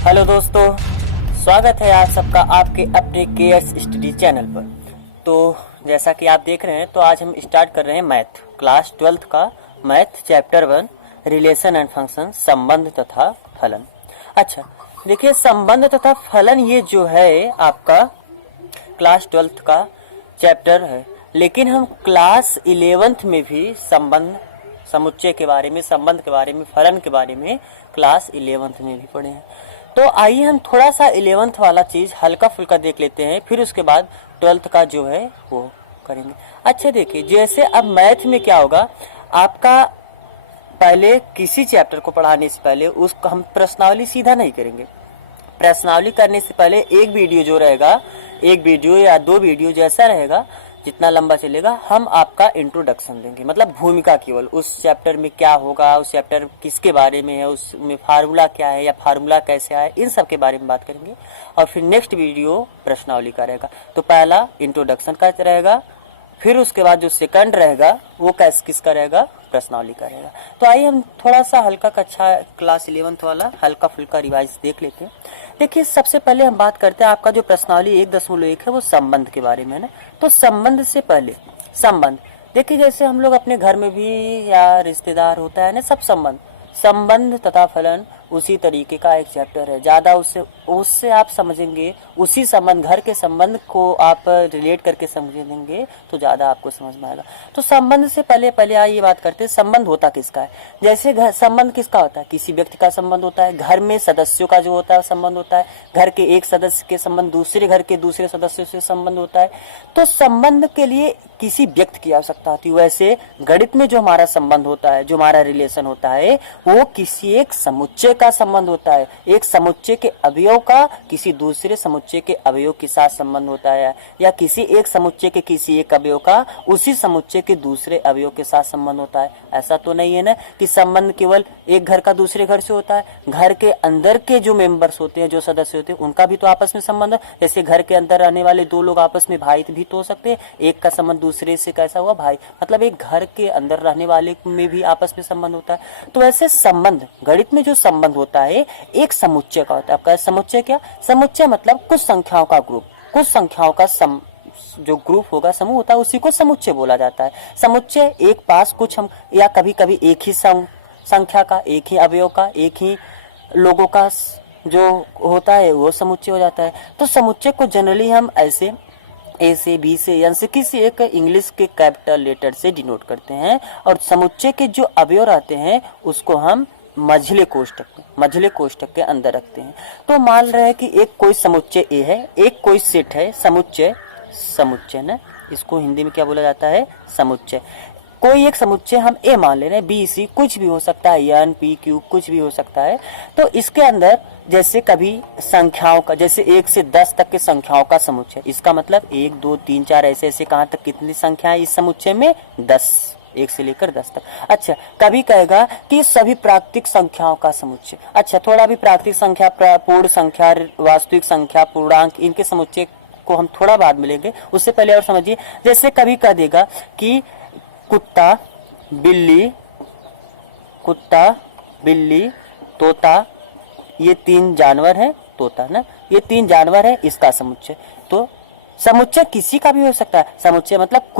Hello दोस्तों, स्वागत है आप सबका आपके अपने केएस स्टडी चैनल पर। तो जैसा कि आप देख रहे हैं, तो आज हम स्टार्ट कर रहे हैं मैथ क्लास 12th का math chapter 1 relation and function, संबंध तथा फलन। अच्छा देखिए, संबंध तथा फलन ये जो है आपका क्लास 12th का चैप्टर है, लेकिन हम क्लास 11th में भी संबंध, समुच्चय के बारे में, संबंध के बारे में, फलन के बारे में क्लास 11th में भी पढ़े हैं। तो आइए हम थोड़ा सा 11th वाला चीज हल्का फुल्का देख लेते हैं, फिर उसके बाद 12th का जो है वो करेंगे। अच्छा देखिए, जैसे अब मैथ में क्या होगा, आपका पहले किसी चैप्टर को पढ़ाने से पहले उसको हम प्रश्नावली सीधा नहीं करेंगे। प्रश्नावली करने से पहले एक वीडियो जो रहेगा, एक वीडियो या 2 वीडियो जैसा रहेगा, जितना लंबा चलेगा, हम आपका इंट्रोडक्शन देंगे, मतलब भूमिका, केवल उस चैप्टर में क्या होगा, उस चैप्टर किसके बारे में है, उसमें फार्मूला क्या है या फार्मूला कैसे आया, इन सब के बारे में बात करेंगे। और फिर नेक्स्ट वीडियो प्रश्नावली का रहेगा। तो पहला इंट्रोडक्शन का रहेगा, फिर उसके बाद जो सेकंड रहेगा वो किसका रहेगा, प्रश्नावली का रहेगा। तो आइए हम थोड़ा सा हल्का कक्षा क्लास 11th वाला हल्का फुल्का रिवाइज देख लेते हैं। देखिए, सबसे पहले हम बात करते हैं, आपका जो प्रश्नावली 1.1 है वो संबंध के बारे में है ना। तो संबंध से पहले संबंध देखिए, जैसे हम लोग अपने घर में भी या रिश्तेदार होता है ना, सब संबंध तथा फलन उसी तरीके का एक चैप्टर है। ज्यादा उससे आप समझेंगे, उसी संबंध, घर के संबंध को आप रिलेट करके समझेंगे तो ज्यादा आपको समझ में आएगा। तो संबंध से पहले आइए बात करते हैं, संबंध होता किसका है। जैसे घर, संबंध किसका होता है, किसी व्यक्ति का संबंध होता है। घर में सदस्यों का जो होता है संबंध होता है। घर के एक सदस्य के संबंध दूसरे घर के दूसरे सदस्यों से संबंध होता है। तो संबंध के लिए किसी व्यक्ति की आवश्यकता होती है। वैसे गणित में जो हमारा संबंध होता है, जो हमारा रिलेशन होता है, वो किसी एक समुच्चय का संबंध होता है। एक समुच्चय के अवयव का किसी दूसरे समुच्चय के अवयव के साथ संबंध होता है, या किसी एक समुच्चय के किसी एक अवयव का उसी समुच्चय के दूसरे अवयव के साथ संबंध होता है। ऐसा तो नहीं है ना कि संबंध केवल एक घर का दूसरे घर से होता है। घर के अंदर के जो मेंबर्स होते हैं, जो सदस्य होते हैं, उनका भी तो आपस में संबंध है। जैसे घर के अंदर रहने वाले 2 लोग आपस में भाई भी तो हो सकते हैं। एक का संबंध दूसरे से कैसा हुआ, भाई, मतलब एक घर के अंदर रहने वाले में भी आपस में संबंध होता है। तो ऐसे संबंध, गणित में जो संबंध होता है एक समुच्चय का होता है। आपका समुच्चय क्या, समुच्चय मतलब कुछ संख्याओं का ग्रुप, कुछ संख्याओं का जो ग्रुप होगा, समूह होता है, उसी को समुच्चय बोला जाता है। समुच्चय एक पास कुछ हम, या कभी कभी एक ही संख्या का, एक ही अवयव का, एक ही लोगों का जो होता है वो समुच्चय हो जाता है। तो समुच्चय को जनरली हम ऐसे ए से, बी से, एन से, किसी एक इंग्लिश के कैपिटल लेटर से डिनोट करते हैं। और समुच्चय के जो अवयव रहते हैं उसको हम मझले कोष्ठक के अंदर रखते हैं। तो मान रहे हैं कि एक कोई समुच्चय ए है, एक कोई सेट है, समुच्चय ना, इसको हिंदी में क्या बोला जाता है, समुच्चय। कोई एक समुच्चय हम ए मान ले रहे हैं, बी सी कुछ भी हो सकता है, एन पी क्यू कुछ भी हो सकता है। तो इसके अंदर जैसे कभी संख्याओं का, जैसे 1 से 10 तक के संख्याओं का समुच्चय, इसका मतलब 1 2 3 4 ऐसे कहाँ तक, कितनी संख्या है इस समुच्चय में, 10, 1 से लेकर 10 तक। अच्छा, कभी कहेगा कि सभी प्राकृतिक संख्याओं का समुच्चय। अच्छा, थोड़ा भी प्राकृतिक संख्या, पूर्ण संख्या, वास्तविक संख्या, पूर्णांक, इनके समुच्चय को हम थोड़ा बाद में लेंगे। उससे पहले और समझिए, जैसे कभी कह देगा कि कुत्ता, बिल्ली, तोता, ये 3 जानवर हैं, तोता ना, ये 3 जानवर है, इसका समुच्चय। तो समुच्चय किसी का भी हो सकता है। समुच्चय मतलब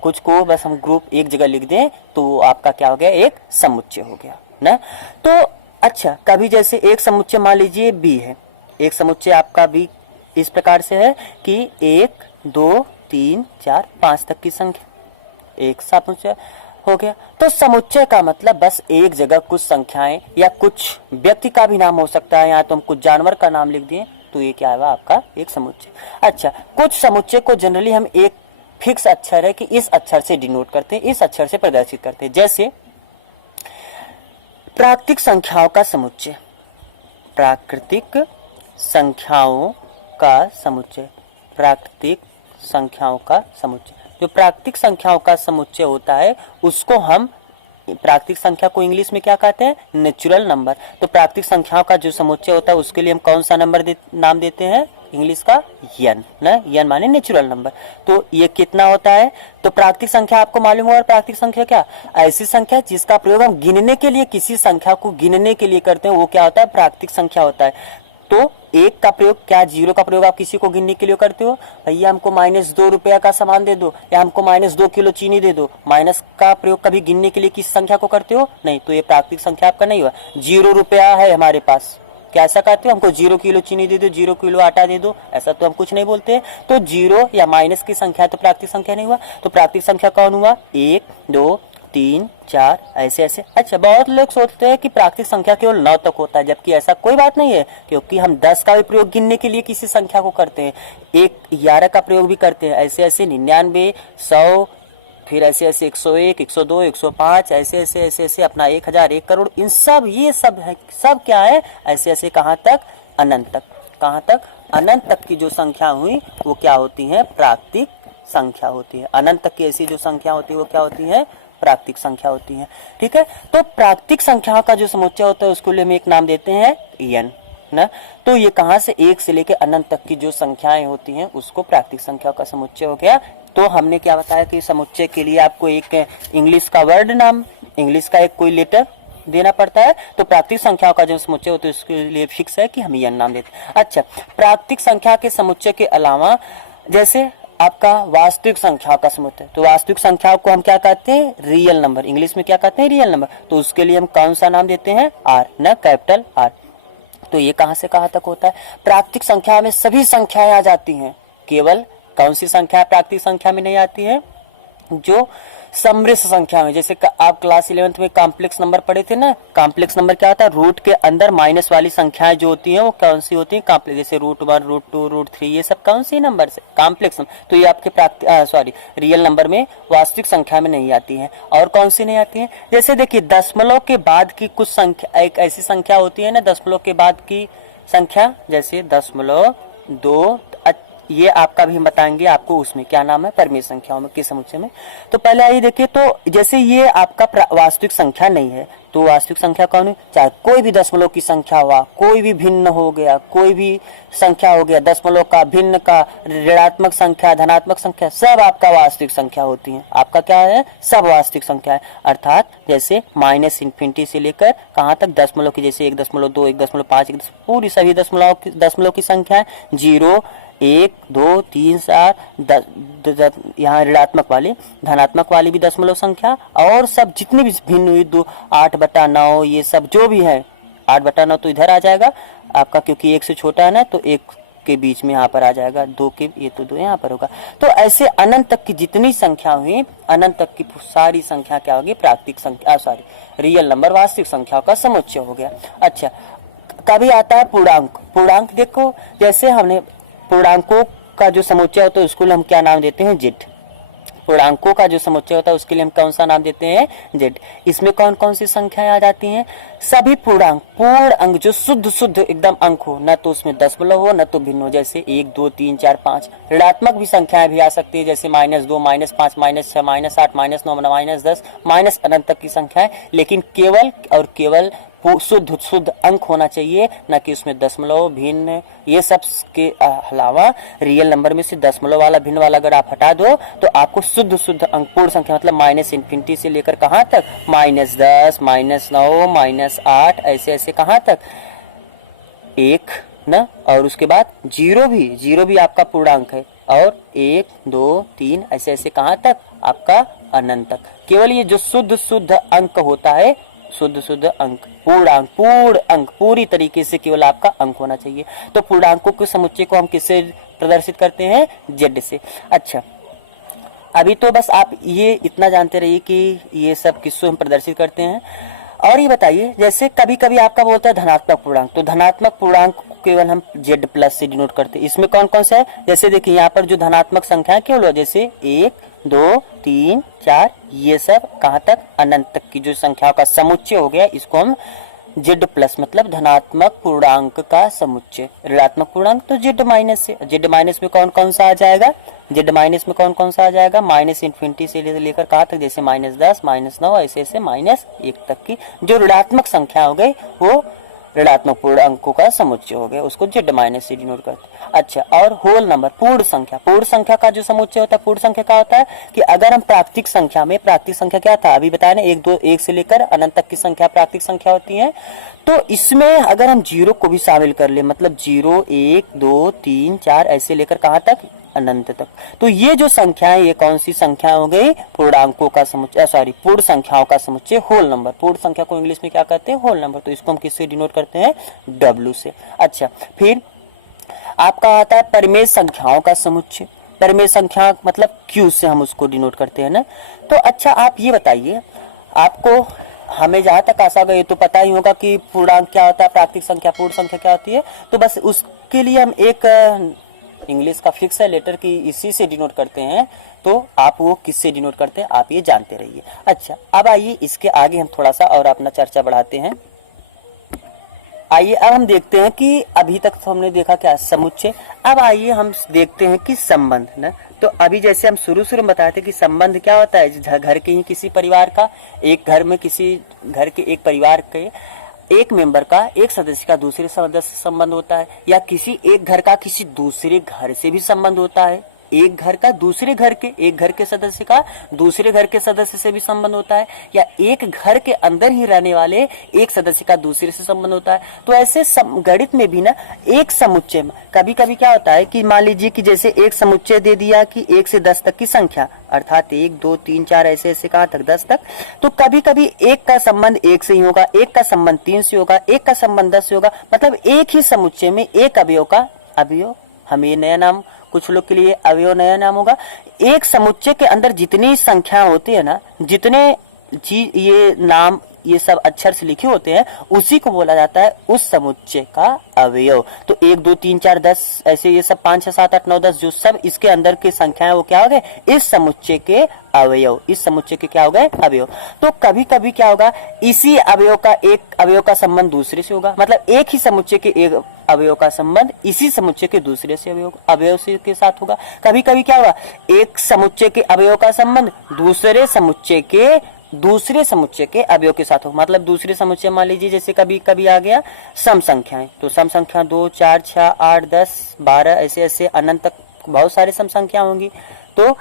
कुछ को बस हम ग्रुप एक जगह लिख दें तो आपका क्या हो गया, एक समुच्चय हो गया ना। तो अच्छा, कभी जैसे एक समुच्चय मान लीजिए बी है, एक समुच्चय आपका बी इस प्रकार से है कि 1 2 3 4 5 तक की संख्या एक समुच्चय हो गया। तो समुच्चय का मतलब बस एक जगह कुछ संख्याएं या कुछ व्यक्ति का भी नाम हो सकता है, या तो हम कुछ जानवर का नाम लिख दिए तो ये क्या है आपका एक समुच्चय। अच्छा, कुछ समुच्चय को जनरली हम एक फिक्स अक्षर है कि इस अक्षर से डिनोट करते हैं, इस अक्षर से प्रदर्शित करते हैं। जैसे प्राकृतिक संख्याओं का समुच्चय, प्राकृतिक संख्याओं का समुच्चय, प्राकृतिक संख्याओं का समुच्चय। जो प्राकृतिक संख्याओं का समुच्चय होता है उसको हम प्राकृतिक संख्या को इंग्लिश में क्या कहते हैं? Natural number. तो प्राकृतिक संख्याओं का जो समुच्चय होता है उसके लिए हम कौन सा नंबर नाम देते हैं? इंग्लिश का यन ना, यन माने नेचुरल नंबर। तो ये कितना होता है? तो प्राकृतिक संख्या आपको मालूम हुआ। प्राकृतिक संख्या क्या? ऐसी संख्या जिसका प्रयोग हम गिनने के लिए, किसी संख्या को गिनने के लिए करते हैं, वो क्या होता है? प्राकृतिक संख्या होता है। तो एक का प्रयोग, क्या जीरो का प्रयोग आप किसी को गिनने के लिए करते हो? भैया हमको -2 रुपया का सामान दे दो, या हमको -2 किलो चीनी दे दो। माइनस का प्रयोग कभी गिनने के लिए किस संख्या को करते हो? नहीं। तो ये प्राकृतिक संख्या आपका नहीं हुआ। 0 रुपया है हमारे पास, क्या ऐसा कहते हो? हमको 0 किलो चीनी दे दो, 0 किलो आटा दे दो, ऐसा तो हम कुछ नहीं बोलते। तो जीरो या माइनस की संख्या तो प्राकृतिक संख्या नहीं हुआ। तो प्राकृतिक संख्या कौन हुआ? 1, 2, 3, 4 ऐसे ऐसे। अच्छा, बहुत लोग सोचते हैं कि प्राकृतिक संख्या केवल 9 तक होता है, जबकि ऐसा कोई बात नहीं है, क्योंकि हम 10 का भी प्रयोग गिनने के लिए किसी संख्या को करते हैं, 11 का प्रयोग भी करते हैं, ऐसे ऐसे 99, 100, फिर ऐसे ऐसे 101, 102, 105 ऐसे ऐसे ऐसे ऐसे अपना 1000, 1 करोड़, इन सब ये सब है, सब क्या है? ऐसे ऐसे कहाँ तक? अनंत तक। कहाँ तक? अनंत तक की जो संख्या हुई वो क्या होती है? प्राकृतिक संख्या होती है। अनंत तक की ऐसी जो संख्या होती है वो क्या होती है? प्राकृतिक संख्या होती है। ठीक है। तो प्राकृतिक संख्याओं का जो समुच्चय होता है उसको लिए हम एक नाम देते हैं यन ना। तो ये कहाँ से? 1 से लेकर अनंत तक की जो संख्याएं होती हैं उसको प्राकृतिक संख्या का समुच्चय हो गया। तो हमने क्या बताया कि समुच्चय के लिए आपको एक इंग्लिश का वर्ड नाम, इंग्लिश का एक कोई लेटर देना पड़ता है। तो प्राकृतिक संख्याओं का जो समुच्चय होता है उसके लिए फिक्स है कि हम यन नाम देते हैं। अच्छा, प्राकृतिक संख्या के समुच्चय के अलावा जैसे आपका वास्तविक संख्या का समुच्चय, तो वास्तविक संख्याओं को हम क्या कहते हैं? Real number. इंग्लिश में क्या कहते हैं? Real number. तो उसके लिए हम कौन सा नाम देते हैं? आर ना, कैपिटल आर। तो ये कहां से कहां तक होता है? प्राकृतिक संख्या में सभी संख्याएं आ जाती हैं, केवल कौन सी संख्या प्राकृतिक संख्या में नहीं आती है? जो समृद्ध संख्या में, जैसे आप क्लास 11th में कॉम्प्लेक्स नंबर पढ़े थे ना। कॉम्प्लेक्स नंबर क्या होता है? रूट के अंदर माइनस वाली संख्याएं जो होती हैं वो कौन सी होती हैं? कॉम्प्लेक्स। जैसे √1, √2, √3 ये सब कौन सी नंबर से? Complex number. तो ये आपके रियल नंबर में, वास्तविक संख्या में नहीं आती है। और कौन सी नहीं आती है? जैसे देखिए दशमलव के बाद की कुछ संख्या, एक ऐसी संख्या होती है ना दशमलव के बाद की संख्या, जैसे 0.2, ये आपका भी हम बताएंगे आपको उसमें क्या नाम है, परिमेय संख्याओं में, किस समुच्चय में। तो पहले आइए देखिए, तो जैसे ये आपका वास्तविक संख्या नहीं है, तो वास्तविक संख्या कौन है? चाहे कोई भी दशमलव की संख्या हुआ, कोई भी भिन्न हो गया, कोई भी संख्या हो गया, दशमलव का, भिन्न का, ऋणात्मक संख्या, धनात्मक संख्या, सब आपका वास्तविक संख्या होती है। आपका क्या है? सब वास्तविक संख्या है। अर्थात जैसे -∞ से लेकर कहाँ तक? दशमलव की, जैसे 1.2, 1.5, पूरी सभी दशमलव की संख्या है। 0, 1, 2, 3, 4, यहाँ ऋणात्मक वाली, धनात्मक वाली भी दशमलव संख्या, और सब जितनी भी भिन्न हुई 8/9, ये सब जो भी है 8/9 तो इधर आ जाएगा आपका, क्योंकि 1 से छोटा है ना, तो 1 के बीच में यहाँ पर आ जाएगा, 2 के, ये तो 2 यहाँ पर होगा। तो ऐसे अनंत तक की जितनी संख्या हुई, अनंत तक की सारी संख्या क्या होगी? प्राकृतिक संख्या, रियल नंबर, वास्तविक संख्याओं का समुच्चय हो गया। अच्छा, कभी आता है पूर्णांक। पूर्णांक देखो, जैसे हमने पूर्णांकों का जो समुच्चय होता है उसको हम क्या नाम देते हैं? जेड। पूर्णांकों का जो समुच्चय होता है उसके लिए हम कौन सा नाम देते हैं? जेड। इसमें कौन कौन सी संख्याएं आ जाती हैं? सभी पूर्णांक, पूर्ण अंक जो शुद्ध एकदम अंक हो, न तो उसमें दशमलव हो न तो भिन्न हो, जैसे 1, 2, 3, 4, 5। ऋणात्मक भी संख्याएं भी आ सकती है, जैसे -2, -5, -6, -8, -9, -10, माइनस अनंत तक की संख्याएं, लेकिन केवल और केवल शुद्ध अंक होना चाहिए, न कि उसमें दशमलव, भिन्न, ये सब के अलावा रियल नंबर में से दशमलव वाला, भिन्न वाला अगर आप हटा दो तो आपको शुद्ध अंक, पूर्ण संख्या, मतलब -∞ से लेकर कहाँ तक? -10, -9, -8, ऐसे ऐसे कहाँ तक? 1 ना, और उसके बाद जीरो भी आपका पूर्णांक है, और 1, 2, 3 ऐसे ऐसे कहाँ तक? आपका अनंत तक। केवल ये जो शुद्ध अंक होता है, शुद्ध अंक, पूर्ण अंक, पूरी तरीके से केवल आपका अंक होना चाहिए। तो पूर्णांकों के समुच्चय को हम किससे प्रदर्शित करते हैं? जेड से। अच्छा, अभी तो बस आप ये इतना जानते रहिए कि ये सब किससे हम प्रदर्शित करते हैं। और ये बताइए, जैसे कभी कभी आपका बोलता है धनात्मक पूर्णांक, तो धनात्मक पूर्णांक केवल हम Z+ से डिनोट करते हैं। इसमें कौन कौन सा है? जैसे देखिए यहाँ पर जो धनात्मक संख्या केवल हो, जैसे 1, 2, 3, 4, ये सब कहाँ तक? अनंत तक की जो संख्याओं का समुच्चय हो गया, इसको हम जेड प्लस मतलब धनात्मक पूर्णांक का समुच्चय, ऋणात्मक पूर्णांक तो जेड माइनस से, जेड माइनस में कौन कौन सा आ जाएगा, जेड माइनस में कौन कौन सा आ जाएगा, माइनस इन्फिनिटी से लेकर कहाँ तक, जैसे -10 -9 ऐसे ऐसे -1 तक की जो ऋणात्मक संख्या हो गई वो ऋणात्मक पूर्णांकों का समुच्चय हो गया, उसको जेड माइनस से डिनोट करते हैं। अच्छा, और होल नंबर पूर्ण संख्या, पूर्ण संख्या का जो समुच्चय होता है, पूर्ण संख्या क्या होता है कि अगर हम प्राकृतिक संख्या में, प्राकृतिक संख्या क्या था अभी बताया ना, 1 2 1 से लेकर अनंत तक की संख्या प्राकृतिक संख्या होती है, तो इसमें अगर हम जीरो को भी शामिल कर ले, मतलब 0 1 2 3 4 ऐसे लेकर कहाँ तक, अनंत तक, तो ये जो संख्याएं, ये कौन सी संख्या हो गई, पूर्णांकों का समुच्चय, सॉरी पूर्ण संख्याओं का समुच्चय, होल नंबर। पूर्ण संख्या को इंग्लिश में क्या कहते हैं, होल नंबर, तो इसको हम किससे डिनोट करते हैं, W से। अच्छा, फिर आपका आता है परिमेय संख्याओं का समुच्चय, परिमेय संख्या मतलब Q से हम उसको डिनोट करते हैं ना। तो अच्छा आप ये बताइए, आपको हमें जहां तक आशा गई तो पता ही होगा कि पूर्णांक क्या होता है, प्राकृतिक संख्या, पूर्ण संख्या क्या होती है, तो बस उसके लिए हम एक इंग्लिश का फिक्स है लेटर की इसी से डिनोट करते हैं, तो आप वो किससे डिनोट करते हैं आप ये जानते रहिए। अच्छा, अब आइए इसके आगे हम थोड़ा सा और अपना चर्चा बढ़ाते हैं। आइए अब हम देखते हैं कि अभी तक तो हमने देखा क्या समुच्चय, अब आइए हम देखते हैं कि संबंध ना। तो अभी जैसे हम शुरू में बताए थे कि संबंध क्या होता है, घर के ही किसी परिवार का, एक घर में किसी घर के एक परिवार के एक मेंबर का एक सदस्य का दूसरे सदस्य से संबंध होता है, या किसी एक घर का किसी दूसरे घर से भी संबंध होता है, एक घर का दूसरे घर के, एक घर के सदस्य का दूसरे घर के सदस्य से भी संबंध होता है, या एक घर के अंदर ही रहने वाले एक सदस्य का दूसरे से संबंध होता है। तो ऐसे गणित में भी ना एक समुच्चय में कभी कभी क्या होता है कि मान लीजिए कि जैसे एक समुच्चय दे दिया कि 1 से 10 तक की संख्या, अर्थात 1 2 3 4 ऐसे ऐसे कहाँ तक 10 तक, तो कभी कभी एक का संबंध 1 से ही होगा, एक का संबंध 3 से होगा, एक का संबंध 10 से होगा, मतलब एक ही समुच्चय में एक अवयव का, अवयव हमें नया नाम, कुछ लोग के लिए अवयव नया नाम होगा, एक समुच्चय के अंदर जितनी संख्या होती है ना, जितने चीज ये नाम ये सब अक्षर से लिखे होते हैं उसी को बोला जाता है उस समुच्चय का अवयव। तो 1 2 3 4 10 ऐसे ये सब 5 6 7 8 9 10 जो सब इसके अंदर के संख्याएं वो क्या हो गए, इस समुच्चय के अवयव, इस समुच्चय के क्या हो गए अवयव। तो कभी कभी क्या होगा, इसी अवयव का एक अवयव का संबंध दूसरे से होगा, मतलब एक ही समुच्चय के एक अवयव का संबंध इसी समुच्चय के दूसरे से अवयव से के साथ होगा। कभी कभी क्या होगा, एक समुच्चय के अवयव का संबंध दूसरे समुच्चय के अवयव के साथ हो, मतलब दूसरे समुच्चय मान लीजिए जैसे कभी कभी आ गया सम संख्याएं, तो सम संख्या 2 4 6 8 10 12 ऐसे ऐसे अनंत तक बहुत सारे सम संख्या होंगी, तो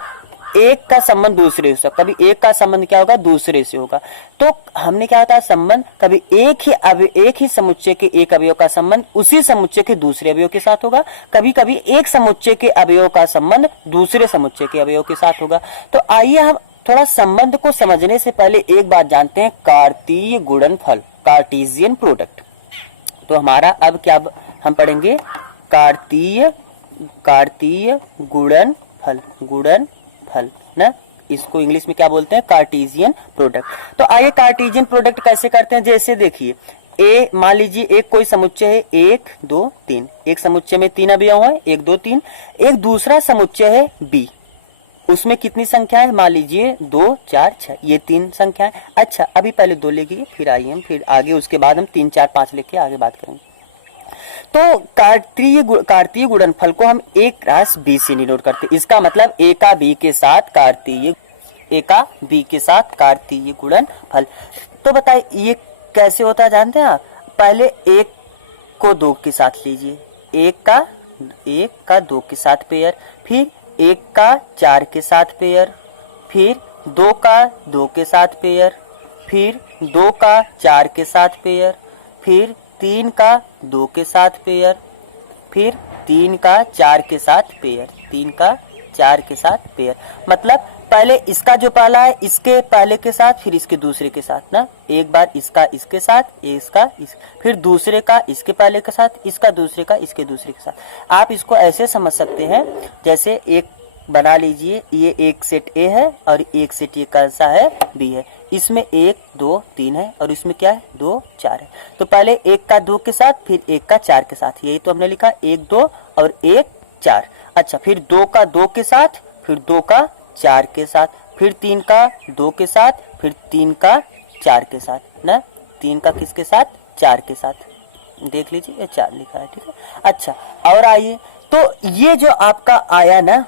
एक का संबंध दूसरे से, कभी एक का संबंध क्या होगा दूसरे से होगा। तो हमने क्या होता संबंध, कभी एक ही समुच्चय के एक अवयव का संबंध उसी समुच्चय के दूसरे अवयव के साथ होगा, कभी कभी एक समुच्चय के अवयव का संबंध दूसरे समुच्चय के अवयव के साथ होगा। तो आइए हम थोड़ा संबंध को समझने से पहले एक बात जानते हैं, कार्तीय गुणनफल, कार्टेशियन प्रोडक्ट। तो हमारा अब क्या हम पढ़ेंगे, कार्तीय गुणनफल ना, इसको इंग्लिश में क्या बोलते हैं, कार्टेशियन प्रोडक्ट। तो आइए कार्टेशियन प्रोडक्ट कैसे करते हैं, जैसे देखिए ए मान लीजिए एक कोई समुच्चय है 1 2 3, एक समुच्चय में 3 अवयव है 1 2 3, एक दूसरा समुच्चय है बी, उसमें कितनी संख्या है, मान लीजिए 2 4 6, ये 3 संख्या है। अच्छा अभी पहले 2 लेंगे फिर आइए हम फिर आगे उसके बाद हम 3 4 5 लेके आगे बात करेंगे। तो कार्तीय गुणनफल को हम एक रास बी से डिनोट करते हैं, इसका मतलब ए का बी के साथ कार्तीय गुणनफल। तो बताइए ये कैसे होता है जानते हैं आप, पहले 1 को 2 के साथ लीजिए, 1 का 2 के साथ पेयर, फिर 1 का 4 के साथ पेयर, फिर 2 का 2 के साथ पेयर, फिर 2 का 4 के साथ पेयर, फिर 3 का 2 के साथ पेयर, फिर 3 का 4 के साथ पेयर, 3 का 4 के साथ पेयर, मतलब पहले इसका जो पहला है इसके पहले के साथ फिर इसके दूसरे के साथ ना, एक बार इसका इसके साथ फिर दूसरे का इसके पहले के साथ, इसका दूसरे का इसके दूसरे के साथ। आप इसको ऐसे समझ सकते हैं जैसे एक बना लीजिए, ये एक सेट ए है और एक सेट ये कैसा है बी है, इसमें 1 2 3 है और इसमें क्या है 2 4 है। तो पहले 1 का 2 के साथ फिर 1 का 4 के साथ, यही तो हमने लिखा 1 2 और 1 4। अच्छा फिर 2 का 2 के साथ, फिर 2 का 4 के साथ, फिर 3 का 2 के साथ, फिर 3 का 4 के साथ ना, 3 का किसके साथ 4 के साथ, देख लीजिए ये 4 लिखा है, ठीक है। अच्छा, और आइए, तो ये जो आपका आया ना,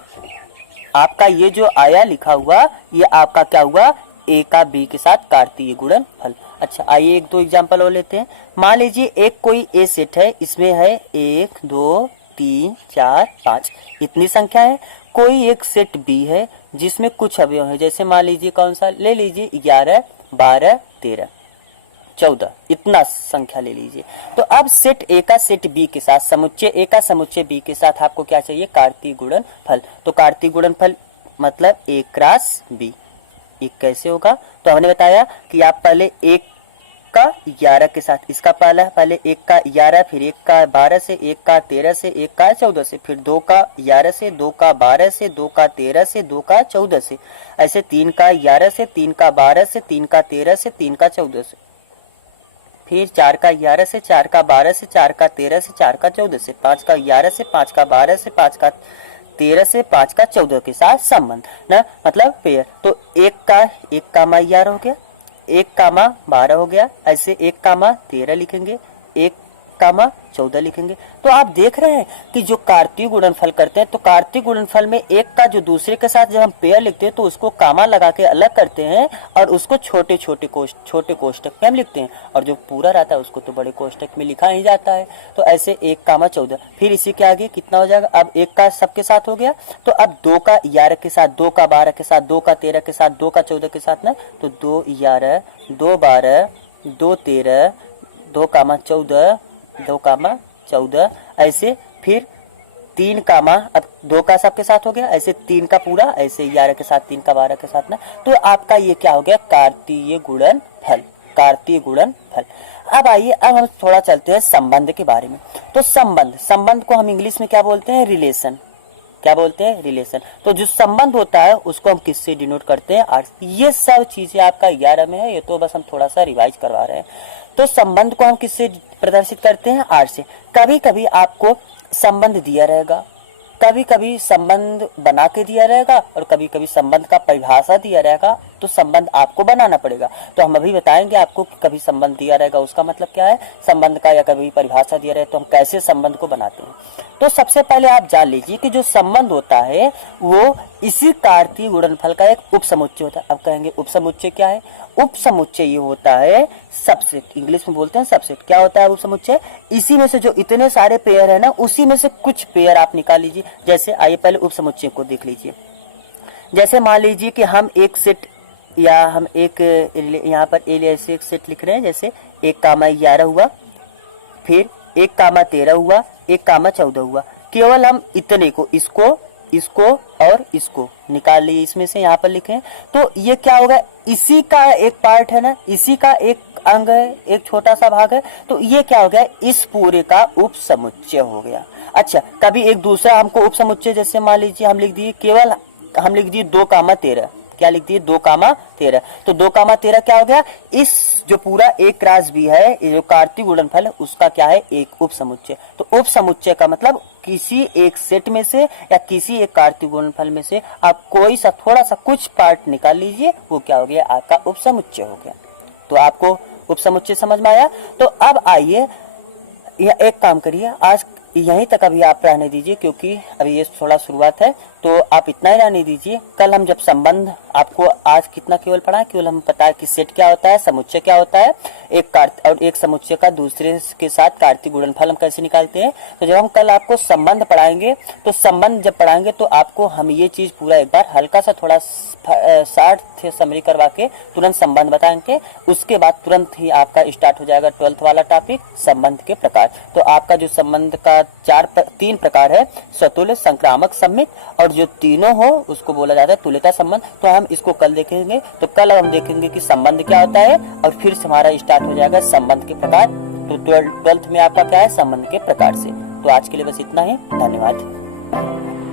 आपका ये जो आया लिखा हुआ, ये आपका क्या हुआ, ए का बी के साथ कार्तीय गुणनफल। अच्छा, आइए एक दो एग्जांपल और लेते हैं। मान लीजिए एक कोई ए सेट है, इसमें है 1 2 3 4 5 इतनी संख्या है। कोई एक सेट बी है जिसमें कुछ अवयव है, जैसे मान लीजिए कौन सा ले लीजिए, 11 12 13 14 इतना संख्या ले लीजिए। तो अब सेट ए का सेट बी के साथ, समुच्चय ए का समुच्चय बी के साथ आपको क्या चाहिए, कार्तीय गुणनफल। तो कार्तीय गुणनफल मतलब ए क्रॉस बी। एक कैसे होगा, तो हमने बताया कि आप पहले एक का 11 के साथ, इसका पहले एक का 11, फिर एक का 12 से, एक का 13 से, एक का 14 से, फिर 2 का 11 से, 2 का 12 से, 2 का 13 से, 2 का 14 से, ऐसे 3 का 11 से, 3 का 12 से, 3 का 13 से, 3 का 14 से, फिर 4 का 11 से, 4 का 12 से, 4 का 13 से, 4 का 14 से, 5 का 11 से, 5 का 12 से, 5 का 13 से, 5 का 14 के साथ संबंध ना, मतलब पेयर। तो एक का मा 11 हो गया, एक का मा 12 हो गया, ऐसे एक का मा 13 लिखेंगे, एक का मा 14 लिखेंगे। तो आप देख रहे हैं कि जो कार्तीय गुणनफल करते हैं, तो कार्तीय गुणनफल में एक का जो दूसरे के साथ जब हम पेयर लिखते हैं तो उसको कामा लगा के अलग करते हैं और उसको छोटे कोष्टक में हम लिखते हैं, और जो पूरा रहता है उसको तो बड़े कोष्टक में लिखा ही जाता है। तो ऐसे एक कामा 14, फिर इसी के आगे कितना हो जाएगा, अब एक का सबके साथ हो गया, तो अब 2 का 11 के साथ, 2 का 12 के साथ, 2 का 13 के साथ, 2 का 14 के साथ ना, तो 2 11 2 12 2 13 2 कामा 14 2 कामा 14, ऐसे फिर 3 कामा, अब 2 का सबके साथ हो गया, ऐसे 3 का पूरा, ऐसे 11 के साथ, 3 का 12 के साथ ना, तो आपका ये क्या हो गया, कार्तीय गुणनफल, कार्तीय गुणनफल। अब आइए, अब हम थोड़ा चलते हैं संबंध के बारे में। तो संबंध को हम इंग्लिश में क्या बोलते हैं, रिलेशन। क्या बोलते हैं, रिलेशन। तो जो संबंध होता है उसको हम किससे डिनोट करते हैं, आर। ये सब चीजें आपका 11 में है, ये तो बस हम थोड़ा सा रिवाइज करवा रहे हैं। तो संबंध को हम किससे प्रदर्शित करते हैं, आर से। कभी कभी आपको संबंध दिया रहेगा, कभी कभी संबंध बना के दिया रहेगा, और कभी कभी संबंध का परिभाषा दिया रहेगा, तो संबंध आपको बनाना पड़ेगा। तो हम अभी बताएंगे आपको कि कभी संबंध दिया रहेगा उसका मतलब क्या है संबंध का, या कभी परिभाषा दिया रहे तो हम कैसे संबंध को बनाते हैं। तो सबसे पहले आप जान लीजिए कि जो संबंध होता है वो इसी कार्तीय गुणनफल का एक उपसमुच्चय होता है। अब कहेंगे उपसमुच्चय क्या है, उपसमुच्चय ये होता है सबसेट, इंग्लिश में बोलते हैं सबसेट। क्या होता है उपसमुच्चय, इसी में से जो इतने सारे पेयर है ना, उसी में से कुछ पेयर आप निकाल लीजिए। जैसे आइए पहले उपसमुच्चय को देख लीजिए। जैसे मान लीजिए कि हम एक सेट, या हम एक यहाँ पर ऐसे एक सेट लिख रहे हैं, जैसे 1 कामा 11 हुआ, फिर 1 कामा 13 हुआ, 1 कामा 14 हुआ। केवल हम इतने को, इसको और इसको निकाल लिए, इसमें से यहाँ पर लिखें, तो ये क्या होगा, इसी का एक पार्ट है ना, इसी का एक अंग है, एक छोटा सा भाग है, तो ये क्या हो गया, इस पूरे का उपसमुच्चय हो गया। अच्छा, कभी एक दूसरा हमको उपसमुच्चय, जैसे मान लीजिए हम लिख दिए, केवल हम लिख दिए 2 कामा 13, क्या लिख दिए 2 कामा 13, तो 2 कामा 13 क्या हो गया, इस जो पूरा एक क्रॉस बी है, ये जो कार्तीय गुणनफल है उसका क्या है, एक उपसमुच्चय। तो उपसमुच्चय का मतलब किसी एक सेट में से या किसी एक कार्तीय गुणनफल में से आप कोई सा थोड़ा सा कुछ पार्ट निकाल लीजिए, वो क्या हो गया, आपका उपसमुच्चय हो गया। तो आपको उपसमुच्चय समझ में आया। तो अब आइए, यह एक काम करिए, आज यहीं तक अभी आप रहने दीजिए, क्योंकि अभी ये थोड़ा शुरुआत है, तो आप इतना ही रहने दीजिए। कल हम जब संबंध, आपको आज कितना केवल पढ़ा, केवल हम पता है कि सेट क्या होता है, समुच्चय क्या होता है, और एक समुच्चय का दूसरे के साथ कार्तीय गुणनफल हम कैसे निकालते हैं। तो जब हम कल आपको संबंध पढ़ाएंगे, तो संबंध जब पढ़ाएंगे तो आपको हम ये चीज पूरा एक बार हल्का सा थोड़ा शार्ट समरी करवा के तुरंत संबंध बताएंगे। उसके बाद तुरंत ही आपका स्टार्ट हो जाएगा 12th वाला टॉपिक, संबंध के प्रकार। तो आपका जो संबंध का 3 प्रकार है, स्वतुल्य, संक्रामक, सममित, और जो तीनों हो उसको बोला जाता है तुल्यता संबंध। तो हम इसको कल देखेंगे। तो कल हम देखेंगे कि संबंध क्या होता है, और फिर से हमारा स्टार्ट हो जाएगा संबंध के प्रकार। तो 12th में आपका क्या है, संबंध के प्रकार से। तो आज के लिए बस इतना ही, धन्यवाद।